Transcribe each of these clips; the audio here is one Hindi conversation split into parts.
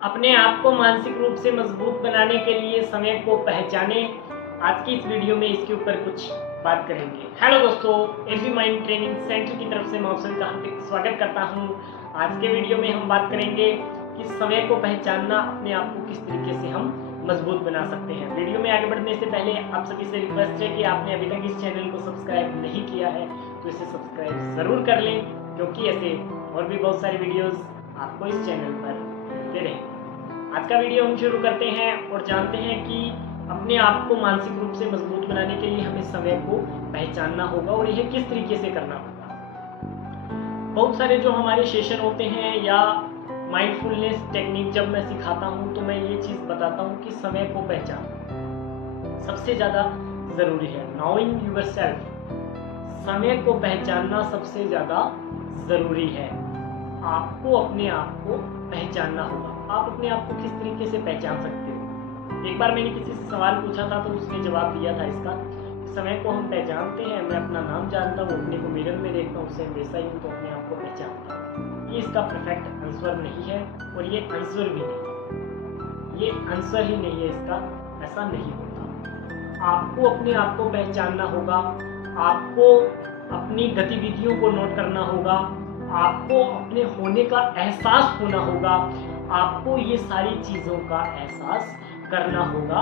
अपने आप को मानसिक रूप से मजबूत बनाने के लिए समय को पहचाने। आज की इस वीडियो में इसके ऊपर कुछ बात करेंगे। हेलो दोस्तों, एबी माइंड ट्रेनिंग सेंटर की तरफ से मैं आप सभी का हार्दिक स्वागत करता हूं। आज के वीडियो में हम बात करेंगे कि समय को पहचानना, अपने आप को किस तरीके से हम मजबूत बना सकते हैं। वीडियो में आगे बढ़ने से पहले आप सभी से रिक्वेस्ट है कि आपने अभी तक इस चैनल को सब्सक्राइब नहीं किया है तो इसे सब्सक्राइब जरूर कर लें, क्योंकि ऐसे और भी बहुत सारे वीडियोस आपको इस चैनल पर मिलते रहेंगे। आज का वीडियो हम शुरू करते हैं और जानते हैं कि अपने आप को मानसिक रूप से मजबूत बनाने के लिए हमें समय को पहचानना होगा और यह किस तरीके से करना होगा। बहुत सारे जो हमारे सेशन होते हैं या माइंडफुलनेस टेक्निक जब मैं सिखाता हूं तो मैं ये चीज बताता हूं कि समय को पहचानना सबसे ज्यादा जरूरी है। नोइंग योरसेल्फ, समय को पहचानना सबसे ज्यादा जरूरी है। आपको अपने आप को पहचानना होगा। आप अपने आप को किस तरीके से पहचान सकते हो? एक बार मैंने किसी से सवाल पूछा था तो उसने जवाब दिया था इसका, समय को हम पहचानते हैं। मैं अपना नाम जानता हूँ, अपने को मिरर में देखता हूँ, सेम वैसा ही हूँ तो अपने आप को पहचानता हूँ। ये इसका परफेक्ट आंसर नहीं है और ये आंसर भी नहीं है, ये आंसर ही नहीं है इसका। ऐसा नहीं होता। आपको अपने आप को पहचानना होगा, आपको अपनी गतिविधियों को नोट करना होगा, आपको अपने होने का एहसास होना होगा, आपको ये सारी चीजों का एहसास करना होगा।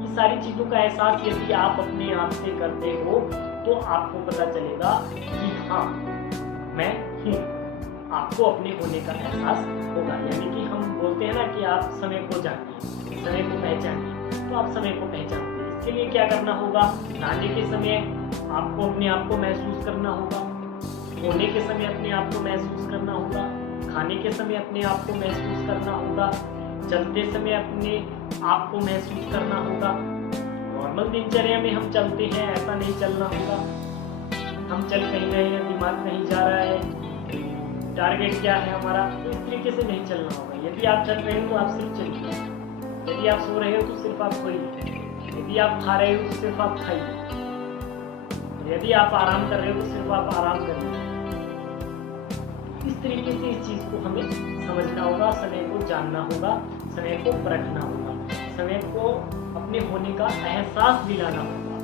ये सारी चीजों का एहसास यदि आप अपने आप से करते हो तो आपको पता चलेगा कि हाँ, मैं हूँ। आपको अपने होने का एहसास होगा। यानी कि हम बोलते हैं ना कि आप समय को जानिए, समय को पहचानिए, तो आप समय को पहचानते हैं। इसके लिए क्या करना होगा? नहाने के समय आपको अपने आप को महसूस करना होगा, सोने के समय अपने आप को महसूस करना होगा, खाने के समय अपने आप को महसूस करना होगा, चलते समय अपने आप को महसूस करना होगा। नॉर्मल दिनचर्या में हम चलते हैं, ऐसा नहीं चलना होगा हम चल कहीं रहे हैं, दिमाग कहीं जा रहा है, टारगेट क्या है हमारा, तो इस तरीके से नहीं चलना होगा। यदि आप चल रहे हो तो आप सिर्फ चलिए, यदि आप सो रहे हो तो सिर्फ आप सोइए, यदि आप खा रहे हो तो सिर्फ आप खाइए, यदि आप आराम कर रहे हो तो सिर्फ आप आराम करिए। इस तरीके से इस चीज को हमें समझना होगा, समय को जानना होगा, समय को परखना होगा, समय को अपने होने का एहसास दिलाना होगा।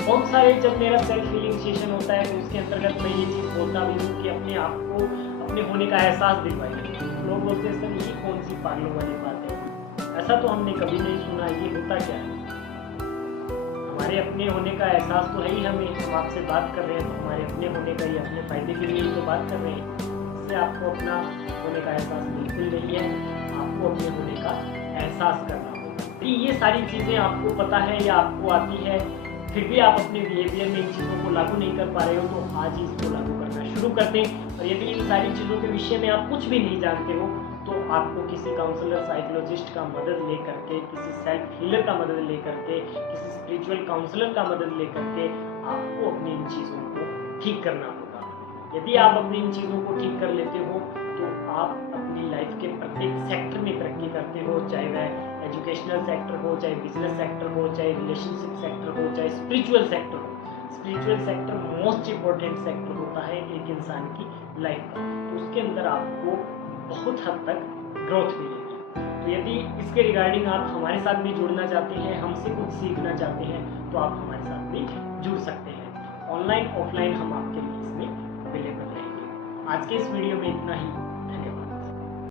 बहुत सारे जब मेरा सेल्फ हीलिंग सेशन होता है तो उसके अंतर्गत मैं ये चीज बोलता भी हूँ कि अपने आप को अपने होने का एहसास दिलवाइए। लोग बोलते हैं सर ये कौन सी पागलों वाली बात है, ऐसा तो हमने कभी नहीं सुना, ये होता क्या है? हमारे अपने होने का एहसास तो है ही हमें। हम आपसे बात कर रहे हैं तो हमारे अपने होने का ही, अपने फायदे के लिए ही तो बात कर रहे हैं। इससे आपको अपना होने का एहसास बिल्कुल नहीं है। आपको अपने होने का एहसास करना होगा। कि ये सारी चीज़ें आपको पता है या आपको आती है, फिर भी आप अपने बिहेवियर में इन चीज़ों को लागू नहीं कर पा रहे हो, तो आज ही इसको लागू करना शुरू कर दें। और यदि इन सारी चीज़ों के विषय में आप कुछ भी नहीं जानते हो तो आपको किसी काउंसलर, साइकोलॉजिस्ट का मदद लेकर के, किसी सेल्फ हीलर का मदद लेकर के, किसी स्पिरिचुअल काउंसलर का मदद लेकर के आपको अपनी इन चीज़ों को ठीक करना होगा। यदि आप अपनी इन चीज़ों को ठीक कर लेते हो तो आप अपनी लाइफ के प्रत्येक सेक्टर में तरक्की करते हो, चाहे वह एजुकेशनल सेक्टर हो, चाहे बिजनेस सेक्टर हो, चाहे रिलेशनशिप सेक्टर हो, चाहे स्पिरिचुअल सेक्टर हो। Spiritual sector most important sector होता है एक इंसान की लाइफ का, तो उसके अंदर आपको बहुत हद तक ग्रोथ मिलेगी। तो यदि इसके रिगार्डिंग आप हमारे साथ भी जुड़ना चाहते हैं, हमसे कुछ सीखना चाहते हैं, तो आप हमारे साथ भी जुड़ सकते हैं। ऑनलाइन ऑफलाइन हम आपके लिए इसमें अवेलेबल रहेंगे। आज के इस वीडियो में इतना ही।